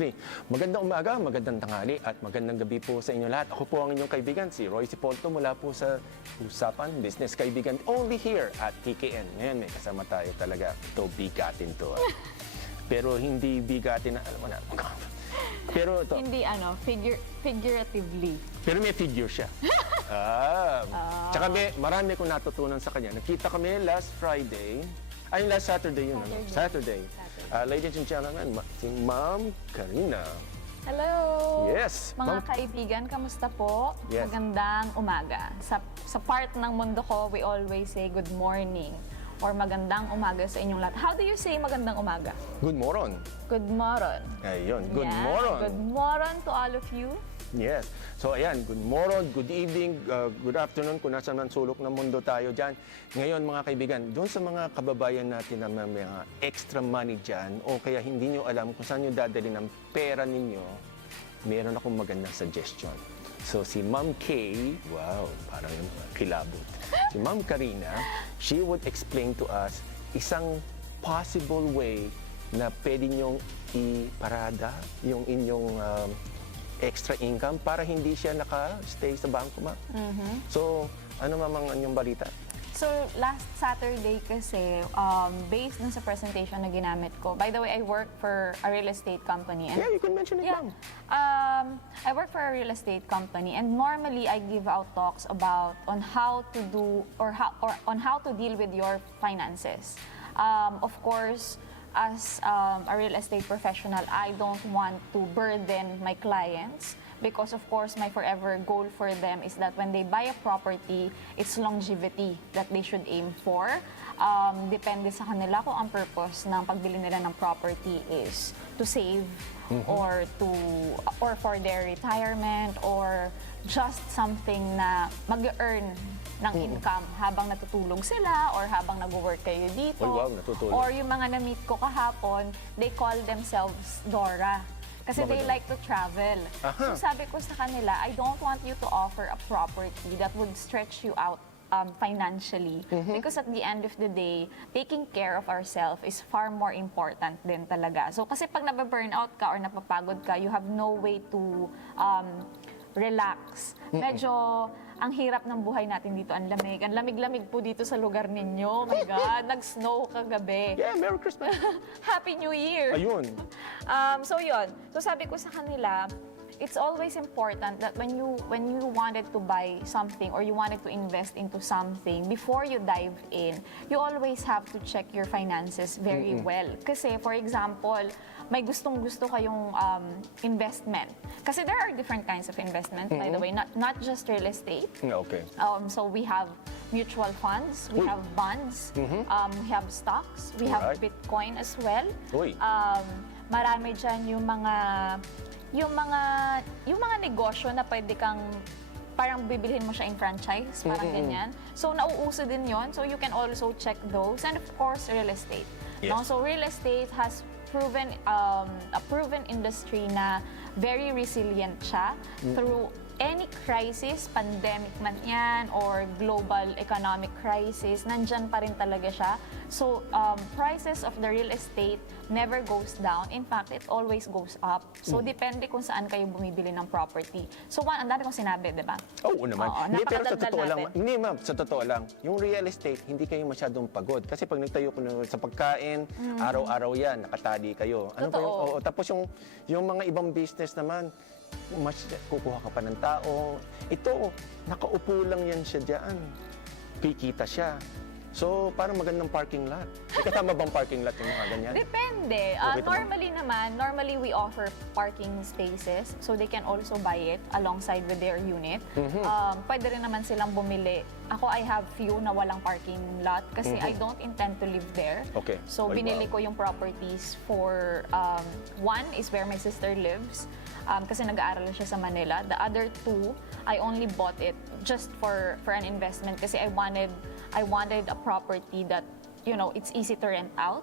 industry. Magandang umaga, magandang tanghali at magandang gabi po sa inyo lahat. Ako po ang inyong kaibigan, si Roy Sipolto mula po sa Usapan Business Kaibigan, only here at TKN. Ngayon may kasama tayo talaga. Ito, bigatin to. Pero hindi bigatin na, alam mo na. Pero ito. Hindi figuratively. Pero may figure siya. Tsaka marami kong natutunan sa kanya. Nakita kami last Friday. Ay, last Saturday yun. Saturday. Ladies and gentlemen, si Ma'am Karina. Hello! Yes! Mga kaibigan, kamusta po? Yes. Magandang umaga. Sa part ng mundo ko, we always say good morning or magandang umaga sa inyong lahat. How do you say magandang umaga? Good morning. Good morning. Ayun, good Yeah. morning. Good morning to all of you. Yes. So ayan, good morning, good evening, good afternoon kung nasa man sulok ng mundo tayo dyan. Ngayon mga kaibigan, doon sa mga kababayan natin na may mga extra money dyan o kaya hindi nyo alam kung saan nyo dadali ng pera ninyo, meron akong magandang suggestion. So si Ma'am Kay, wow, parang kilabot. Si Ma'am Karina, she would explain to us isang possible way na pwede nyong iparada yung inyong extra income para hindi siya naka-stay sa bangko, ma. So, ano mamang anyong balita? So, last Saturday kasi, based dun sa presentation na ginamit ko, by the way, I work for a real estate company. And Yeah, you can mention it, yeah, I work for a real estate company, and normally I give out talks about on how to do or on how to deal with your finances. Of course, as a real estate professional, I don't want to burden my clients because, of course, my forever goal for them is that when they buy a property, it's longevity that they should aim for. Depende sa kanila kung ang purpose ng pagbili nila ng property is to save or for their retirement or just something na mag-earn ng income habang natutulog sila or habang nag-work kayo dito. Oy, wow, natutulog. Or yung mga na-meet ko kahapon, they call themselves Dora. Kasi they like to travel. So sabi ko sa kanila, I don't want you to offer a property that would stretch you out financially. Because at the end of the day, taking care of ourselves is far more important din talaga. So kasi pag nababurnout ka or napapagod ka, you have no way to relax. Medyo ang hirap ng buhay natin dito, ang lamig. Ang lamig-lamig po dito sa lugar ninyo. Oh my God, nag-snow kagabi. Yeah, Merry Christmas! Happy New Year! Ayun. So yun. So sabi ko sa kanila, it's always important that when you wanted to buy something or you wanted to invest into something, before you dive in, you always have to check your finances very well. Kasi for example, may gustong-gusto kayong investment. Kasi there are different kinds of investment, by the way, not just real estate. Okay. So we have mutual funds, we have bonds, we have stocks, we have Alright. Bitcoin as well. Uy. Marami dyan yung mga negosyo na pwede kang parang bibilhin mo siya in franchise, parang ganyan. So nauuso din yon. So you can also check those. And of course, real estate. Yes. No? So real estate has proven a proven industry na very resilient siya through any crisis, pandemic man yan, or global economic crisis, nandyan pa rin talaga siya. So, prices of the real estate never goes down. In fact, it always goes up. So, depende kung saan kayo bumibili ng property. So, ang dami kong sinabi, di ba? Oo naman. Oo, Hindi, pero sa napakadaldal totoo lang, natin. hindi ma'am, sa totoo lang, yung real estate, hindi kayo masyadong pagod. Kasi pag nagtayo ko sa pagkain, araw-araw yan, nakatali kayo. Ano pa yung, Totoo. oo, tapos yung mga ibang business naman, mas kukuha ka pa ng tao. Ito, nakaupo lang yan siya dyan. Kikita siya. So, parang magandang parking lot. May kasama bang parking lot yung mga ganyan? Depende. Okay, Normally we offer parking spaces so they can also buy it alongside with their unit. Pwede rin naman silang bumili. Ako, I have few na walang parking lot kasi I don't intend to live there. Okay. So, Oy, binili wow. ko yung properties for, one is where my sister lives. Kasi nag-aaral siya sa Manila. The other two, I only bought it just for an investment kasi I wanted a property that, you know, it's easy to rent out.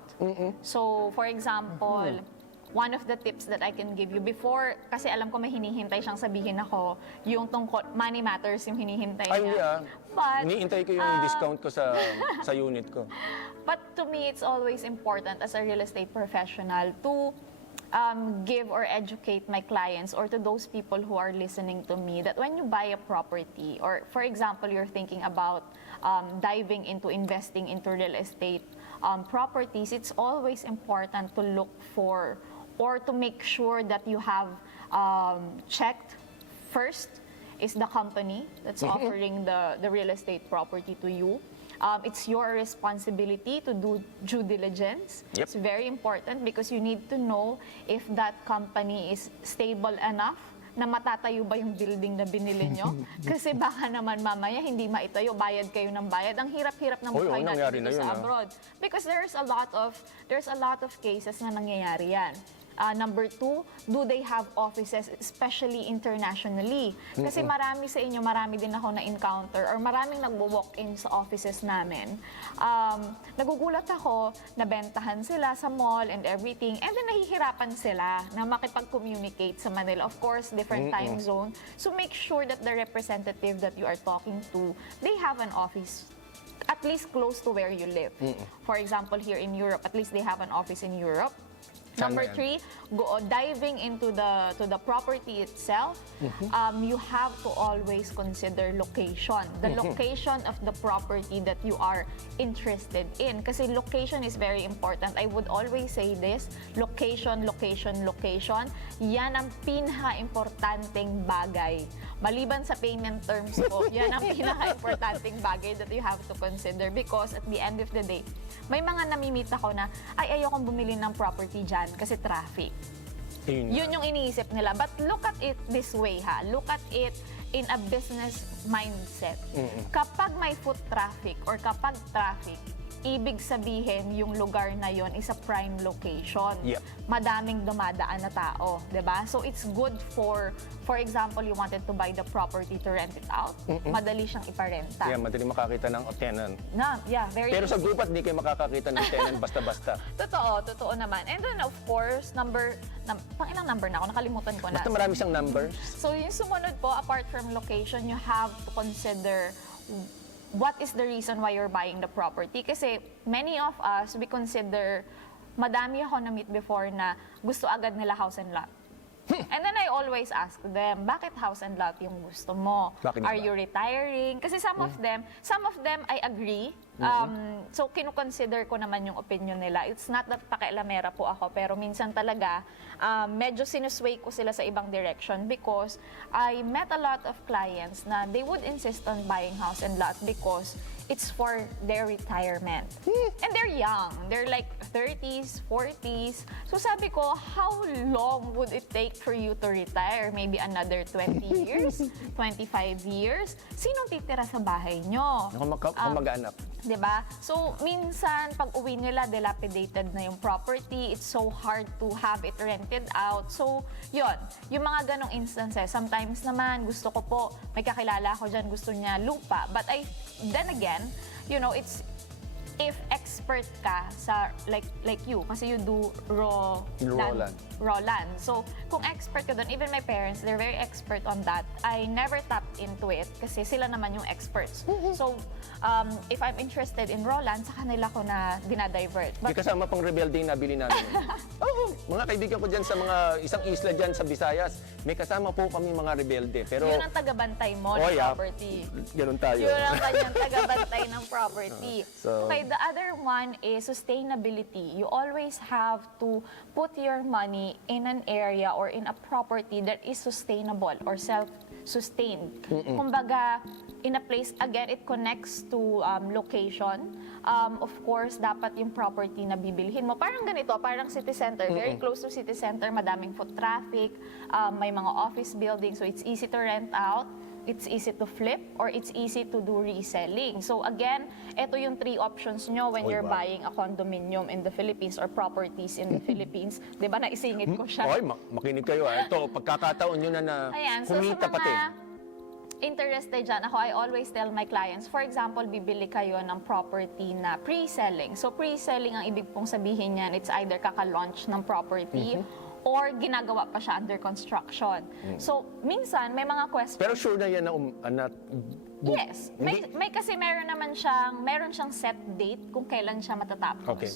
So, for example, one of the tips that I can give you before, kasi alam ko may hinihintay siyang sabihin ako, yung tungkol, money matters yung hinihintay Ay, niya. yeah. But, Iniintay ko yung discount ko sa unit ko. but to me, it's always important as a real estate professional to give or educate my clients or to those people who are listening to me that when you buy a property, or for example, you're thinking about diving into investing into real estate properties, it's always important to look for or to make sure that you have checked first is the company that's offering the real estate property to you. It's your responsibility to do due diligence. Yep. It's very important because you need to know if that company is stable enough na matatayo ba yung building na binili nyo. Kasi baka naman mamaya hindi maitayo, bayad kayo ng bayad. Ang hirap-hirap ng buhay nangyari natin na dito yun, sa abroad. Because there's a lot of cases na nangyayari yan. Number 2, do they have offices, especially internationally? Kasi marami sa inyo, marami din ako na-encounter or maraming nagwo-walk-in sa offices namin. Nagugulat ako, nabentahan sila sa mall and everything, and then nahihirapan sila na makipag-communicate sa Manila. Of course, different time zone. So make sure that the representative that you are talking to, they have an office at least close to where you live. For example, here in Europe, at least they have an office in Europe. Number 3, diving into the property itself, you have to always consider location. The location of the property that you are interested in. Kasi location is very important. I would always say this, location, location, location. Yan ang pinaka-importanting bagay. Maliban sa payment terms ko, yan ang pinaka-importanting bagay that you have to consider because at the end of the day, may mga namimit ako na, ay ayokong bumili ng property dyan kasi traffic. Yun yung iniisip nila. But look at it this way, ha? Look at it in a business mindset. Kapag may foot traffic or kapag traffic, ibig sabihin yung lugar na yon is a prime location. Yep. Madaming dumadaan na tao, 'di ba? So it's good for example, you wanted to buy the property to rent it out. Madali siyang iparenta. Yeah, madali makakita ng tenant. Very Pero sa gupat, di kayo makakakita ng tenant basta-basta. Totoo naman. And then of course, pang-ilang number na ako, nakalimutan ko na. Basta marami siyang numbers. So yung sumunod po, apart from location, you have to consider what is the reason why you're buying the property. Kasi many of us, we consider, madami ako na-meet before na gusto agad nila house and lot. And then I always ask them, bakit house and lot yung gusto mo? Bakit Are ba? you retiring? Kasi some of them I agree. So kinukonsider ko naman yung opinion nila. It's not that pakialamera po ako, pero minsan talaga medyo sinusway ko sila sa ibang direction because I met a lot of clients na they would insist on buying house and lot because it's for their retirement. And they're young. They're like 30s, 40s. So sabi ko, how long would it take for you to retire? Maybe another 20 years? 25 years? Sinong titira sa bahay nyo? Kamag-anak. Diba? So, minsan, pag uwi nila, dilapidated na yung property. It's so hard to have it rented out. So, yun. Yung mga ganong instances, sometimes naman, gusto ko po, may kakilala ko dyan, gusto niya lupa. But then again, you know, it's, if expert ka sa, like you, kasi you do raw land. So, kung expert ka doon, even my parents, they're very expert on that. I never tapped into it kasi sila naman yung experts. So, if I'm interested in raw land, sa kanila ko na dinadivert. May kasama pang rebelde yung nabili namin. Mga kaibigan ko dyan sa mga isang isla dyan sa Visayas, may kasama po kami mga rebelde. Pero Yun ang tagabantay mo ng property. Ganun tayo. Yun ang kanyang tagabantay ng property. So- Okay, the other one is sustainability. You always have to put your money in an area or in a property that is sustainable or self-sustained. Kumbaga, in a place, again, it connects to location. Of course, dapat yung property na bibilhin mo. Parang ganito, parang city center. Very close to city center, madaming foot traffic, may mga office buildings, so it's easy to rent out. It's easy to flip or it's easy to do reselling. So again, ito yung 3 options nyo when you're buying a condominium in the Philippines or properties in the Philippines. Di ba, naisingit ko siya. Oy, makinig kayo. Ito, pagkakataon nyo na Ayan, so kumita sa mga pati. interested dyan, ako, I always tell my clients, for example, bibili kayo ng property na pre-selling. So pre-selling, ang ibig pong sabihin yan, it's either kaka-launch ng property or ginagawa pa siya under construction. So, minsan, may mga questions. Pero sure na yan na Yes. May kasi meron siyang set date kung kailan siya matatapos. Okay.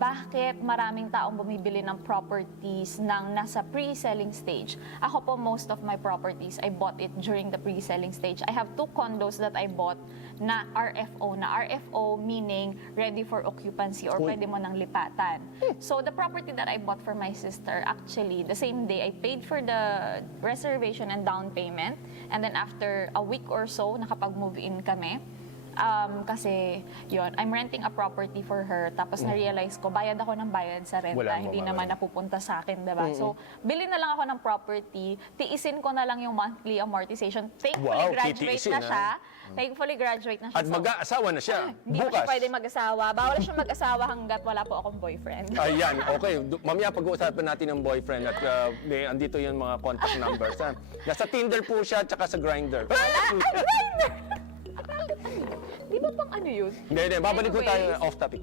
bakit maraming taong bumibili ng properties nang nasa pre-selling stage. Ako po, most of my properties, I bought it during the pre-selling stage. I have 2 condos that I bought na RFO. Na RFO meaning ready for occupancy or Uy. pwede mo nang lipatan. So the property that I bought for my sister, actually, the same day, I paid for the reservation and down payment. And then after a week or so, nakapag-move in kami. Kasi yun, I'm renting a property for her, tapos na-realize ko, bayad ako ng bayad sa renta, Wala hindi mawawala. naman napupunta sa akin, diba? So, bili na lang ako ng property, tiisin ko na lang yung monthly amortization. Thankfully, Wow, graduate titiisin, na ha? siya. Thankfully, graduate na siya. At mag-aasawa na siya. Hindi po Bukas. siya pwede mag-asawa. Bawal siya mag-asawa hanggat wala po akong boyfriend. Ayan, okay. Mamaya pag-uusapan natin ng boyfriend at andito yung mga contact numbers. Ha? Nasa Tinder po siya, tsaka sa Grindr. Di ba pang ano yun? Hindi, babalik ko tayo Anyways. off topic.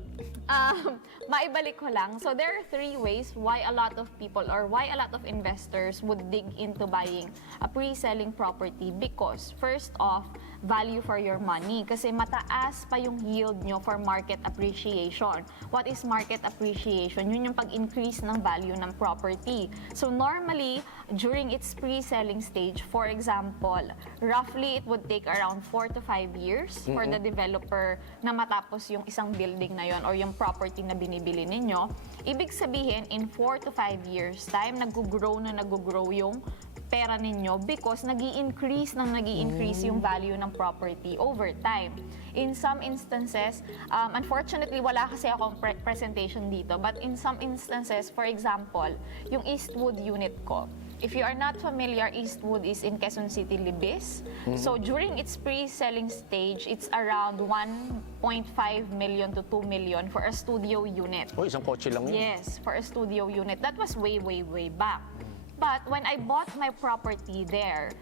Maibalik ko lang. So there are 3 ways why a lot of people or why a lot of investors would dig into buying a pre-selling property because first off, value for your money kasi mataas pa yung yield nyo for market appreciation. What is market appreciation? Yun yung pag-increase ng value ng property. So normally, during its pre-selling stage, for example, roughly it would take around 4 to 5 years for the developer na matapos yung isang building na yon or yung property na binibili ninyo. Ibig sabihin, in 4 to 5 years time, nag-grow yung pera ninyo because nag-i-increase yung value ng property over time. In some instances, unfortunately, wala kasi akong presentation dito, but in some instances, for example, yung Eastwood unit ko, if you are not familiar, Eastwood is in Quezon City, Libis. So during its pre-selling stage, it's around 1.5 million to 2 million for a studio unit. Oh, isang kotse lang yun. Yes, for a studio unit. That was way, way, way back. But when I bought my property there,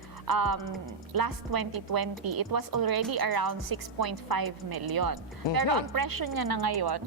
last 2020, it was already around 6.5 million. Pero ang presyo niya na ngayon,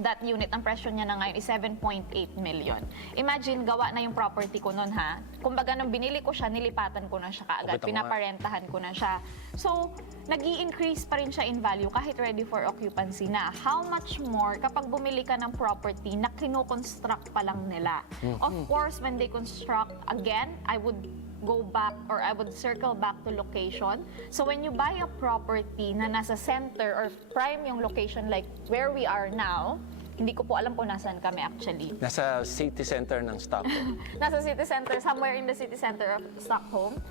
that unit, ang presyo niya na ngayon is 7.8 million. Imagine, gawa na yung property ko nun, ha? Kumbaga, nung binili ko siya, nilipatan ko na siya kaagad, Kita mo nga. pinaparentahan ko na siya. So, nag-i-increase pa rin siya in value kahit ready for occupancy na. How much more kapag bumili ka ng property na kino-construct pa lang nila? Of course, when they construct, again, I would go back or I would circle back to location. So when you buy a property na nasa center or prime yung location like where we are now, hindi ko po alam kung nasaan kami actually. Nasa city center ng Stockholm. Nasa city center, somewhere in the city center of Stockholm.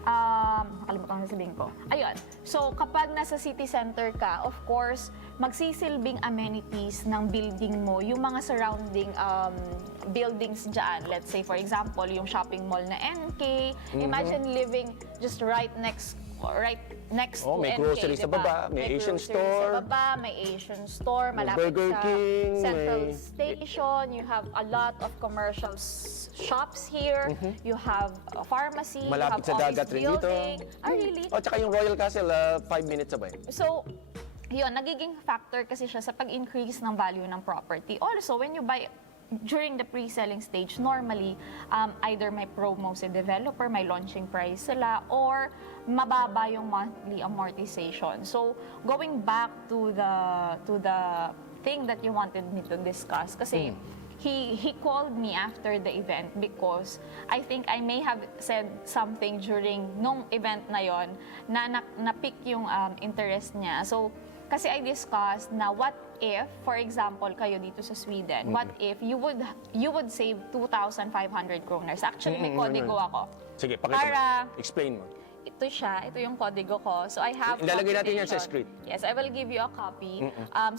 Nakalimutan ko na sabihin ko. Ayun. So, kapag nasa city center ka, of course, magsisilbing amenities ng building mo, yung mga surrounding buildings dyan. Let's say, for example, yung shopping mall na NK. Imagine living just right next Oh, to may NK, grocery sa diba? baba, may Asian grocery store. sa baba, may Asian store, malapit Burger sa King, Central may- Station. You have a lot of commercial shops here. You have a pharmacy. Malapit you sa have dagat office rin dito. building. Ah, really? O, tsaka yung Royal Castle, 5 minutes away. So, yun, nagiging factor kasi siya sa pag-increase ng value ng property. Also, when you buy during the pre-selling stage, normally, either may promo si developer, may launching price sila, or mababa yung monthly amortization. So, going back to the thing that you wanted me to discuss, kasi he called me after the event because I think I may have said something during nung event na yon na na-pick yung interest niya. So, kasi I discussed na what if, for example, kayo dito sa Sweden, what if you would save 2,500 kroners? Actually, may kodigo ako. Sige, pakita Para- mo. Explain mo. Ito yung kodigo ko. So I have Ilalagay natin yan sa computation. screen. Yes, I will give you a copy.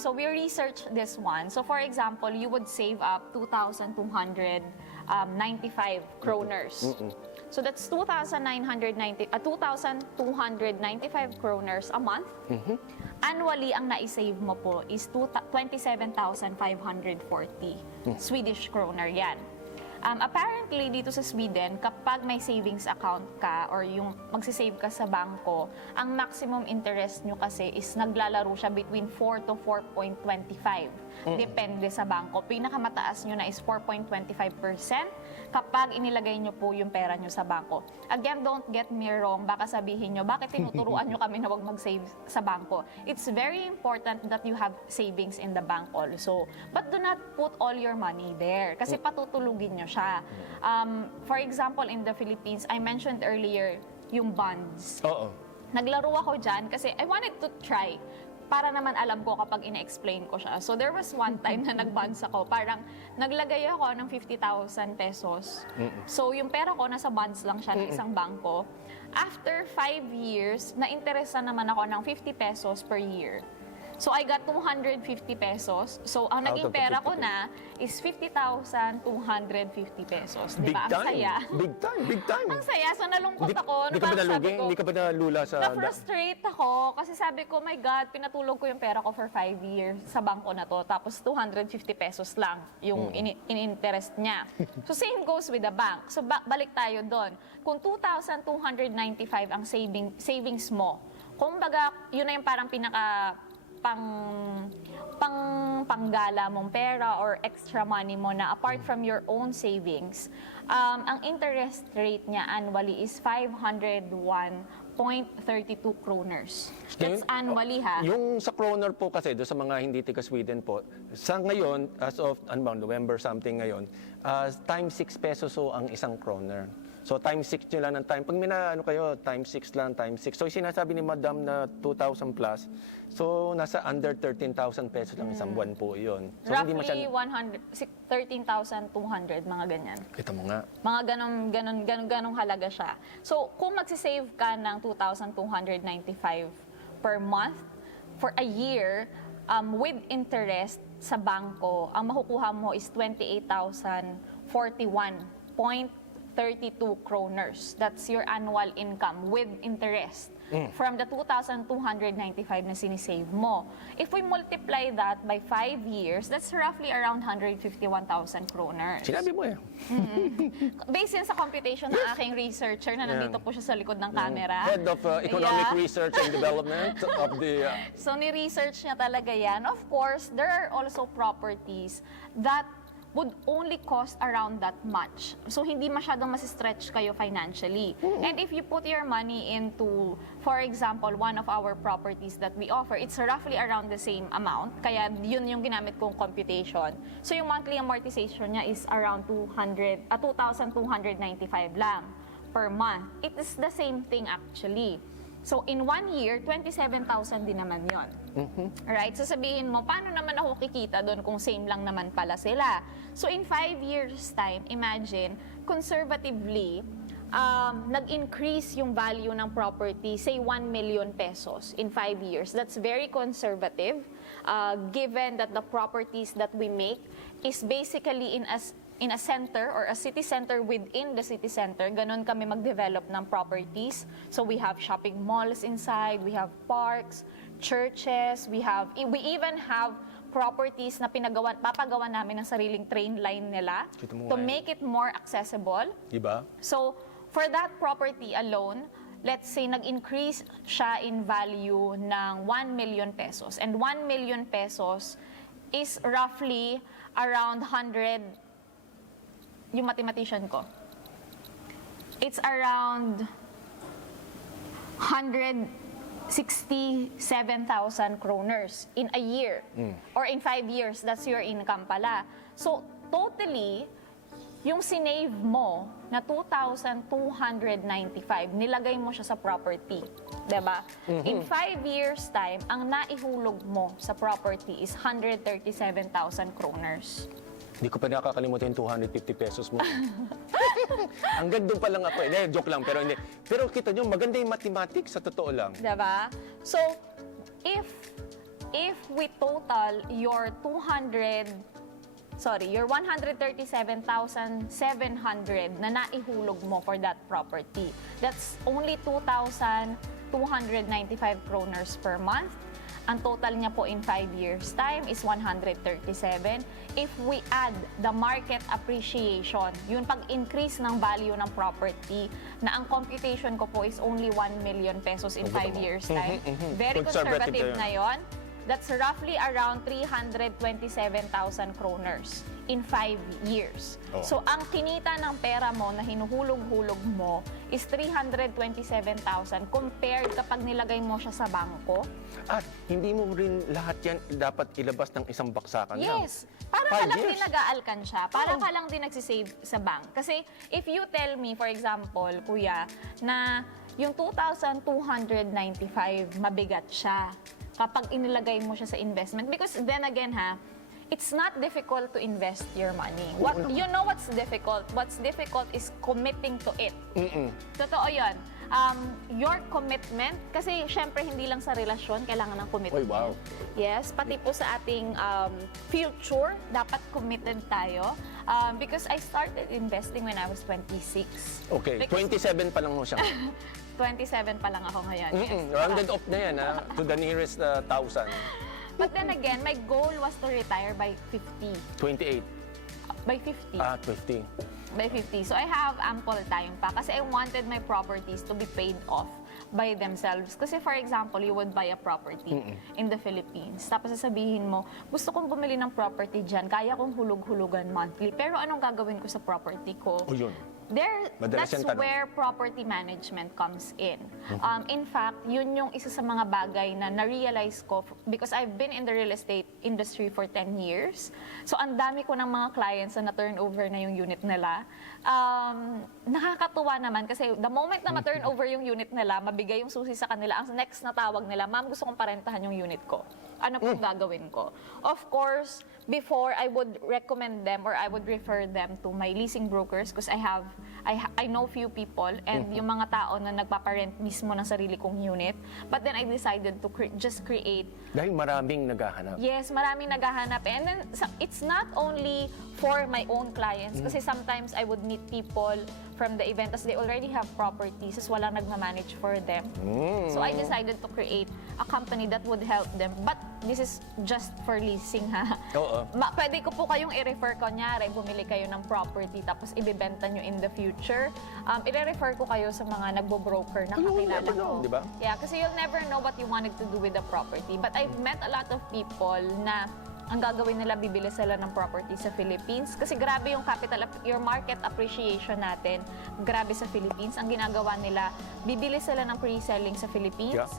So we researched this one. So for example, you would save up 2,295 kroners. So that's 2,295 kroners a month. Annually, ang na-save mo po is 27,540 Swedish kroner yan. Apparently, dito sa Sweden, kapag may savings account ka or yung magsisave ka sa bangko, ang maximum interest nyo kasi is naglalaro siya between 4 to 4.25. Depende sa bangko. Pinakamataas nyo na is 4.25% kapag inilagay nyo po yung pera nyo sa bangko. Again, don't get me wrong. Baka sabihin nyo, bakit tinuturuan nyo kami na wag mag-save sa bangko? It's very important that you have savings in the bank also. But do not put all your money there kasi patutulugin nyo siya. For example, in the Philippines, I mentioned earlier yung bonds. Oo. Naglaro ako dyan kasi I wanted to try para naman alam ko kapag ina-explain ko siya. So there was one time na nag-bonds ako. Parang naglagay ako ng 50,000 pesos. So yung pera ko nasa bonds lang siya ng isang bangko. After 5 years, na-interesan naman ako ng 50 pesos per year. So I got 250 pesos. So ang Out naging of the pera 50 ko na is 50,250 pesos. Di Big ba? Ang time. saya. Big time, big time. Ang saya. So nalungkot Di ako. ka ba Parang sabi nalugi? ko, Hindi ka ba nalula sa... na-frustrate ako kasi sabi ko, my God, pinatulog ko yung pera ko for 5 years sa bangko na to. Tapos 250 pesos lang yung in-interest niya. So same goes with the bank. So balik tayo doon. Kung 2,295 ang savings mo, kumbaga, yun na yung parang panggala mong pera or extra money mo na apart from your own savings, ang interest rate niya annually is 501.32 kroners. That's annually, ha? Yung sa kroner po kasi, doon sa mga hindi taga Sweden po, sa ngayon, as of November something ngayon, times 6 pesos so ang isang kroner. So times 6 nyo lang ng time. Pag kayo, times 6 lang, times 6. So sinasabi ni Madam na 2,000 plus. So nasa under 13,000 pesos lang isang buwan po yun. So, Roughly 13,200, mga ganyan. Kita mo nga. Mga ganong halaga siya. So, kung magsisave ka ng 2,295 per month for a year, with interest sa bangko, ang makukuha mo is 28,041.32 kroners. That's your annual income with interest from the 2,295 na sinisave mo. If we multiply that by 5 years, that's roughly around 151,000 kroners. Sinabi mo eh. Based yan sa computation ng aking researcher na nandito po siya sa likod ng camera. Head of Economic Yeah. Research and Development of the... So, ni-research niya talaga yan. Of course, there are also properties that would only cost around that much. So, hindi masyadong masistretch kayo financially. And if you put your money into, for example, one of our properties that we offer, it's roughly around the same amount. Kaya yun yung ginamit kong computation. So, yung monthly amortization niya is around 2,295 lang per month. It is the same thing actually. So, in 1 year, 27,000 din naman yon. Right? So, sabihin mo, paano naman ako kikita doon kung same lang naman pala sila? So, in 5 years' time, imagine, conservatively, nag-increase yung value ng property, say 1 million pesos in 5 years. That's very conservative, given that the properties that we make is basically in a center or a city center within the city center. Ganon kami mag-develop ng properties. So we have shopping malls inside, we have parks, churches, we even have properties na papagawa namin ng sariling train line nila Kita mo to nga eh. make it more accessible. Diba? So, for that property alone, let's say nag-increase siya in value ng 1 million pesos. And 1 million pesos is roughly around 100, yung mathematician ko, it's around 167,000 kroners in a year. Or in 5 years, that's your income pala. So, totally, yung sinave mo na 2,295, nilagay mo siya sa property. Diba? In 5 years' time, ang naihulog mo sa property is 137,000 kroners. Hindi ko pa nakakalimutan yung 250 pesos mo. Hanggang doon pa lang ako. Joke lang, pero hindi. Pero kita nyo, maganda yung mathematics, sa totoo lang. Diba? So, if we total your 137,700 na naihulog mo for that property, that's only 2,295 kroners per month. Ang total niya po in 5 years time is 137. If we add the market appreciation, yung pag-increase ng value ng property, na ang computation ko po is only 1 million pesos in 5 years time. Very Conservative conservative na yon. That's roughly around 327,000 kroners in 5 years. Oh. So, ang kinita ng pera mo na hinuhulog-hulog mo is 327,000 compared kapag nilagay mo siya sa bangko. At hindi mo rin lahat yan dapat ilabas ng isang baksakan lang. Yes. Para 5 ka lang years. din nag-aalkan siya. Para ka lang din nagsisave sa bank. Kasi if you tell me, for example, kuya, na yung 2,295 mabigat siya kapag inilagay mo siya sa investment. Because then again it's not difficult to invest your money. You know what's difficult? What's difficult is committing to it. Totoo yun. Your commitment, kasi syempre hindi lang sa relasyon, kailangan ng commitment. Oy, wow. Yes, pati po sa ating future, dapat committed tayo. Because I started investing when I was 26. Okay, Because 27 pa lang mo siya. 27 pa lang ako ngayon. Yes. Rounded off na yan, to the nearest 1,000. But then again, my goal was to retire by 50. 28. By 50. 50. By 50. So I have ample time pa kasi I wanted my properties to be paid off by themselves. Kasi for example, you would buy a property in the Philippines. Tapos sasabihin mo, gusto kong bumili ng property dyan, kaya kong hulug-hulugan monthly. Pero anong gagawin ko sa property ko? O yun. Madalas That's yan tanong. where property management comes in. In fact, yun yung isa sa mga bagay na na-realize ko because I've been in the real estate industry for 10 years. So, ang dami ko ng mga clients na na-turnover na yung unit nila. Nakakatuwa naman kasi the moment na ma-turn over yung unit nila, mabigay yung susi sa kanila, ang next na tawag nila, ma'am, gusto kong parentahan yung unit ko. Ano po gagawin ko? Of course, before I would recommend them or I would refer them to my leasing brokers because I know few people and yung mga tao na nagpaparent mismo ng sarili kong unit. But then I decided to just create. Dahil maraming naghahanap. Yes, maraming naghahanap. And then it's not only for my own clients kasi sometimes I would meet people from the event as they already have properties as walang nagmamanage for them. So I decided to create a company that would help them. But this is just for leasing ha. Oo. Pwede ko po kayong i-refer, kunyari, bumili kayo ng property tapos ibibenta nyo in the future. I-refer ko kayo sa mga nagbo-broker na You'll kakilala never know, ko. di ba? Yeah, kasi you'll never know what you wanted to do with the property. But I've met a lot of people na ang gagawin nila, bibili sila ng property sa Philippines. Kasi grabe yung your market appreciation natin, grabe sa Philippines. Ang ginagawa nila, bibili sila ng pre-selling sa Philippines. Yeah.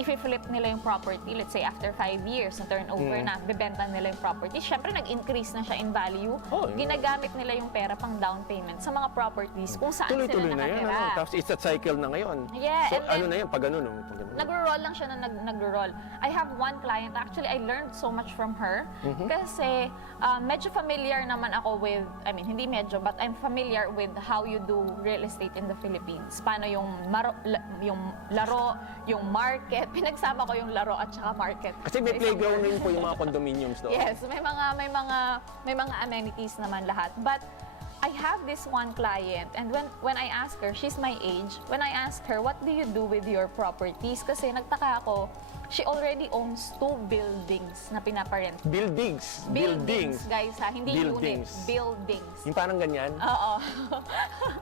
If-flip nila yung property, let's say after 5 years, na turnover na, bebenta nila yung property, syempre nag-increase na siya in value. Oh, yeah. Ginagamit nila yung pera pang down payment sa mga properties kung saan Tuloy-tuloy sila na yan. nakatira. Tapos it's a cycle na ngayon. Yeah, So, and then- ano na yan? Pag ganun. Pag ganun. Nagro-roll lang siya na nagro-roll. I have one client, actually I learned so much from her kasi medyo familiar naman ako with, I mean, hindi medyo, but I'm familiar with how you do real estate in the Philippines. Paano yung laro, yung market. Pinagsama ko yung laro at saka market. Kasi may sa isang playground rin po yung mga condominiums doon. Yes, may mga amenities naman lahat. But I have this one client and when I ask her, she's my age, when I ask her, what do you do with your properties? Kasi nagtaka ako, she already owns 2 buildings na pinaparent. Buildings. Guys ha, hindi Buildings. units, buildings. Yung parang ganyan. Oo.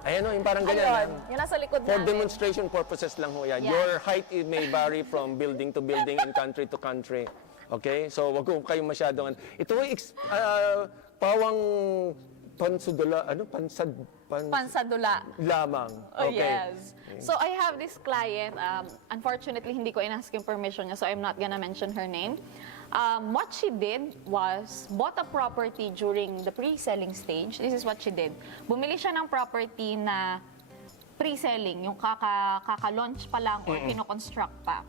Ayan o, yung parang ganyan. Ayun, yung nasa likod For namin. demonstration purposes lang ho yan. Yeah. Your height it may vary from building to building and country to country. Okay? So, wag ko kayong masyadong... Ito ay pawang pansudula, Pansadula. lamang. Oh, Okay. yes. So I have this client, unfortunately hindi ko inask yung permission niya so I'm not gonna mention her name. What she did was bought a property during the pre-selling stage. This is what she did. Bumili siya ng property na pre-selling, yung kaka-launch pa lang or kino-construct pa.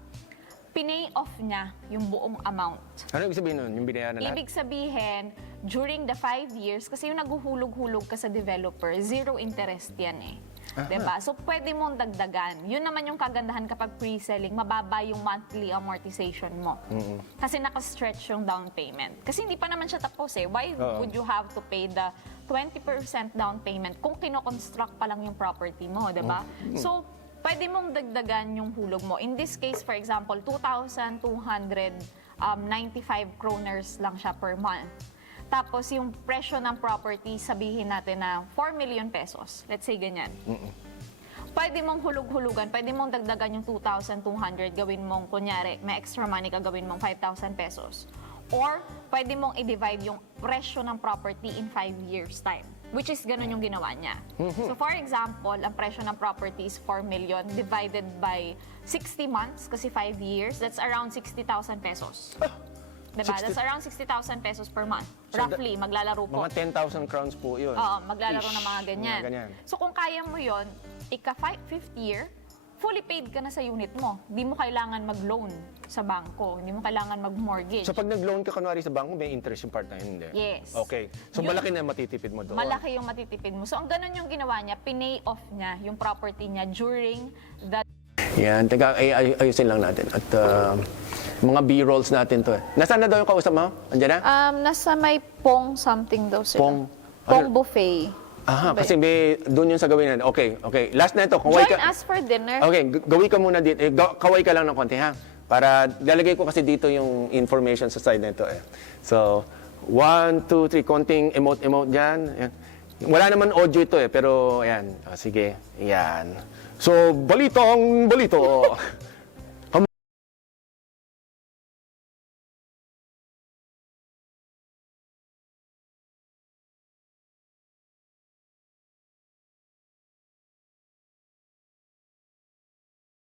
Pinay off niya yung buong amount. Ano ibig sabihin nun? Yung binayaran na lahat? Ibig sabihin, during the 5 years, kasi yung naguhulog-hulog ka sa developer, 0 interest yan eh. Diba? So, pwede mong dagdagan. Yun naman yung kagandahan kapag pre-selling, mababa yung monthly amortization mo. Kasi naka-stretch yung down payment. Kasi hindi pa naman siya tapos eh. Why would you have to pay the 20% down payment kung kino-construct pa lang yung property mo, diba? So, pwede mong dagdagan yung hulog mo. In this case, for example, 2,295 kroners lang siya per month. Tapos yung presyo ng property, sabihin natin na 4 million pesos. Let's say ganyan. Pwede mong hulug-hulugan, pwede mong dagdagan yung 2,200, gawin mong, kunyari, may extra money ka, gawin mong 5,000 pesos. Or, pwede mong i-divide yung presyo ng property in 5 years' time. Which is ganun yung ginawa niya. So, for example, ang presyo ng property is 4 million divided by 60 months, kasi 5 years, that's around 60,000 pesos. Diba? 60 That's around 60,000 pesos per month. So, Roughly, maglalaro po. Mga 10,000 crowns po yun. Oo, maglalaro Ish, ng mga ganyan. mga ganyan. So kung kaya mo yon, ika-5th year, fully paid ka na sa unit mo. Hindi mo kailangan mag-loan sa bangko. Hindi mo kailangan mag-mortgage. So pag nag-loan ka kunwari sa bangko, may interest yung part na yun, hindi? Yes. Okay. So Yun- malaki na matitipid mo doon. Malaki yung matitipid mo. So ang ganun yung ginawa niya, pinay off niya yung property niya during the Yan, teka, ayusin lang natin. At mga B-rolls natin to. Nasaan na daw yung kausap mo? Andiyan na? nasa may Pong something daw sila. Pong? Pong Ano? buffet. Aha, kasi may, doon yung sa gawin natin. Okay, okay. Last na ito. Kaway Join ka. us for dinner. Okay, gawi ka muna dito. Kaway ka lang ng konti, ha? Para lalagay ko kasi dito yung information sa side na ito. Eh. So, 1, 2, 3, konting emote-emote dyan. Yan. Wala naman audio ito eh, pero ayan. Sige, yan. So, balito.